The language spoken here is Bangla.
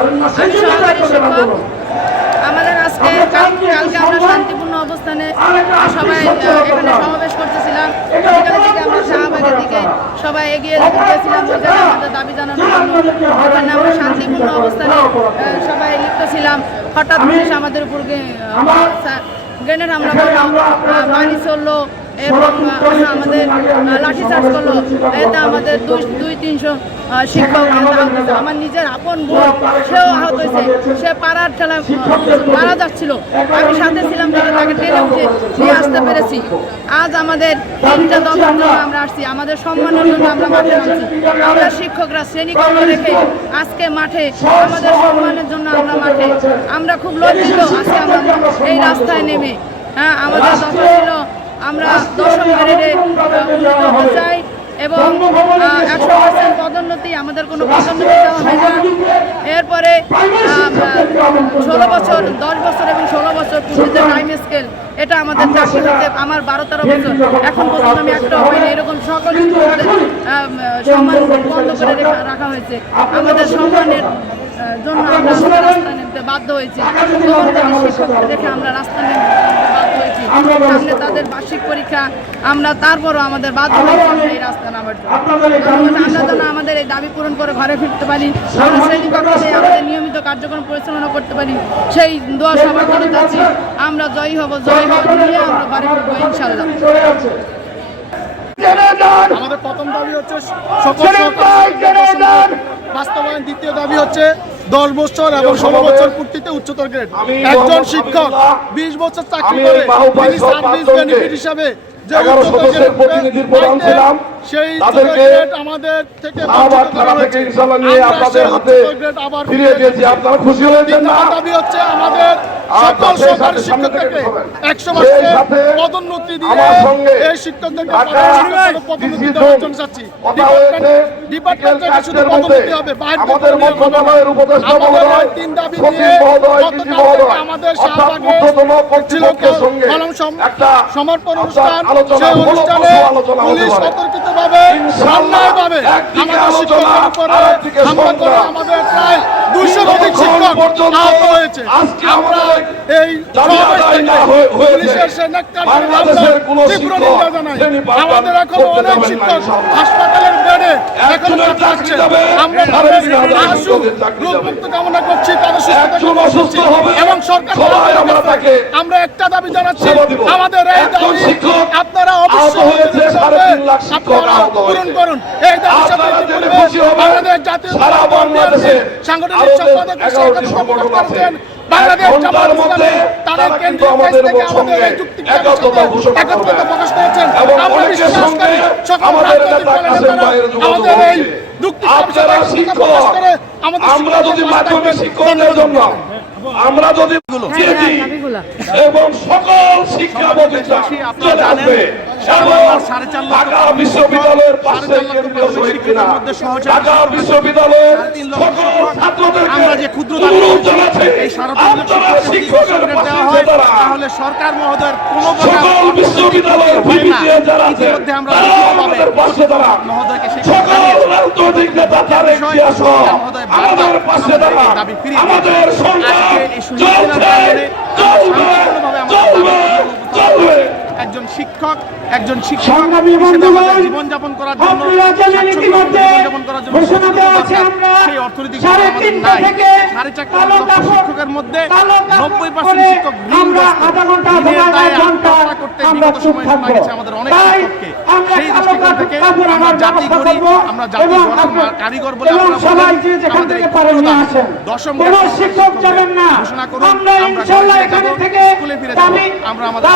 সহকারী শিক্ষক। আমাদের কালকে আমরা শান্তিপূর্ণ অবস্থানে সবাই এখানে সমাবেশ করতেছিলাম। বিকালের দিকে আমরা শাহবাগের দিকে সবাই এগিয়ে গিয়েছিলাম ওই জায়গায় আমাদের দাবি জানানোর জন্য। এখানে আমরা শান্তিপূর্ণ অবস্থানে সবাই লিপ্ত ছিলাম। হঠাৎ পুলিশ আমাদের উপর গ্রেনেড হামলা করলো, পানি চললো এবং আমাদের লাঠিচার্জ করলো। এতে আমাদের 200-300 শিক্ষক আমার নিজের আপন বোন সেও আহত হয়েছে। সে পাড়ার ঠেলায় মারা যাচ্ছিল, আমি সাথে ছিলাম দেখে তাকে টেনে উঠে নিয়ে আসতে পেরেছি। আজ আমাদের 3টা দফার জন্য আমরা আসছি, আমাদের সম্মানের জন্য আমরা মাঠে নামছি। আমরা শিক্ষকরা শ্রেণীকক্ষ রেখে আজকে মাঠে আমাদের সম্মানের জন্য আমরা মাঠে। আমরা খুব লজ্জিত আজকে আমরা এই রাস্তায় নেমে। আমাদের দফা ছিল আমরা 10ম গ্রেডে উন্নীত হতে চাই এবং 100% পদোন্নতি, আমাদের কোনো পদোন্নতি দেওয়া হয় না। এরপরে 16 বছর, 10 বছর এবং 16 বছর পুলিশের টাইম স্কেল, এটা আমাদের চাকরি হতে আমার 12-13 বছর এখন পর্যন্ত আমি একটাও হয়নি। এরকম সকল শিক্ষকদের সম্মান বন্ধ করে রাখা হয়েছে। আমাদের সম্মানের জন্য আমরা রাস্তা নিতে বাধ্য হয়েছি। শিক্ষক দেখে আমরা রাস্তা নিতে বাধ্য হয়েছি। সামনে তাদের বার্ষিক পরীক্ষা, আমরা তারপরও আমাদের বাধ্য হয়েছি এই রাস্তা নামার জন্য। আমরা যেন আমাদের এই দাবি পূরণ করে ঘরে ফিরতে পারি, আমরা শ্রেণীকক্ষে আমাদের নিয়মিত কার্যক্রম পরিচালনা করতে পারি, সেই দোয়া সবার করে যাচ্ছি। আমরা জয়ী হব, জয় হব নিয়ে আমরা ঘরে ফিরবো ইনশাল্লাহ। আমাদের প্রথম দাবি হচ্ছে বাস্তবায়ন। দ্বিতীয় দাবি হচ্ছে 10 বছর এবং 16 বছর পূর্তিতে উচ্চতর গ্রেড। একজন শিক্ষক 20 বছর চাকরি করে তিনি সার্ভিস বেনিফিট হিসাবে যে উচ্চতর গ্রেড প্রতিনিধির প্রধান ছিলাম, সেই তাদেরকে আমাদের থেকে আবার থানা থেকে ইনশাআল্লাহ নিয়ে আপনাদের হাতে ফিরিয়ে দিয়েছি। আপনারা খুশি হয়েছেন না? দাবি হচ্ছে আমাদের সকল সরকারি শিক্ষকদেরকে 100% পদোন্নতি দিয়ে এই শিক্ষকদেরকে পদোন্নতি দেওয়ার জন্য চাচ্ছি। ডিপার্টমেন্ট থেকে শুধু পদোন্নতি হবে, আমাদের মন্ত্রণালয়ের উপদেষ্টা মহোদয়, তিন দাবি সচিব নিয়ে মহোদয়, ডিজি মহোদয়, আমাদের অর্থাৎ ঊর্ধ্বতন কর্তৃপক্ষের সঙ্গে একটা সমর্পণ অনুষ্ঠান, আলোচনা, সেই অনুষ্ঠানে আলোচনা হতে পুলিশ পারে। সতর্কিতভাবে অন্যায়ভাবে আমাদের শিক্ষকদের উপরে হামলা করে আমাদের প্রায় 200 অধিক শিক্ষক আহত হয়েছে। আমরা এই পুলিশের সেই বাংলাদেশের কোনো তীব্র নিন্দা জানাই। আমাদের এখন অনেক শিক্ষক হাসপাতালের বেডে এখন থাকছে। আমরা রোগমুক্ত কামনা করছি, তাদের সুস্থতা এবং সরকার আমরা একটা দাবি জানাচ্ছি, আমাদের এই দাবি আপনারা অবশ্যই পূরণ করুন। এই দাবি বাংলাদেশ জাতীয় সাংগঠনিক সম্পাদক করেছেন। বাংলাদেশ জামাত ইসলামী তাদের কেন্দ্রীয় কাছ থেকে আমাদের এই যুক্তি একত্রতা প্রকাশ করেছেন। আমরা বিশ্বাস করি সকল রাজনৈতিক আমাদের এই যুক্তি প্রকাশ করে আমরা যদি মাধ্যমিক শিক্ষকদের জন্য আমরা যদি এবং সকল শিক্ষা প্রতিষ্ঠান ঢাকা বিশ্ববিদ্যালয়ের পাশে কেন্দ্রীয় শহীদ মিনার, ঢাকা বিশ্ববিদ্যালয়ের সকল ছাত্রদেরকে অনুরোধ জানাচ্ছে আপনারা শিক্ষকের পাশে যে তারা সরকার মহোদয়ের সকল বিশ্ববিদ্যালয়ের ভিভিতে যারা আছে তারা আমাদের পাশে দাঁড়ান। সকল রাজনৈতিক নেতা তারেক জিয়া সহ আমাদের পাশে দাঁড়ান। আমাদের সংগ্রাম চলছে, চলবে, চলবে, চলবে। একজন শিক্ষক জীবনযাপন করার জন্য সেই অর্থনৈতিক শিক্ষকের মধ্যে 90% শিক্ষক করতে বিগত সময় শোনা গেছে আমাদের অনেক শিক্ষককে। সেই দৃষ্টিকোণ থেকে আমরা জাতি করি, আমরা জাতি কারিগর বলে আমাদের 10ম ঘোষণা করুন, আমরা স্কুলে ফিরে যাব, আমরা আমাদের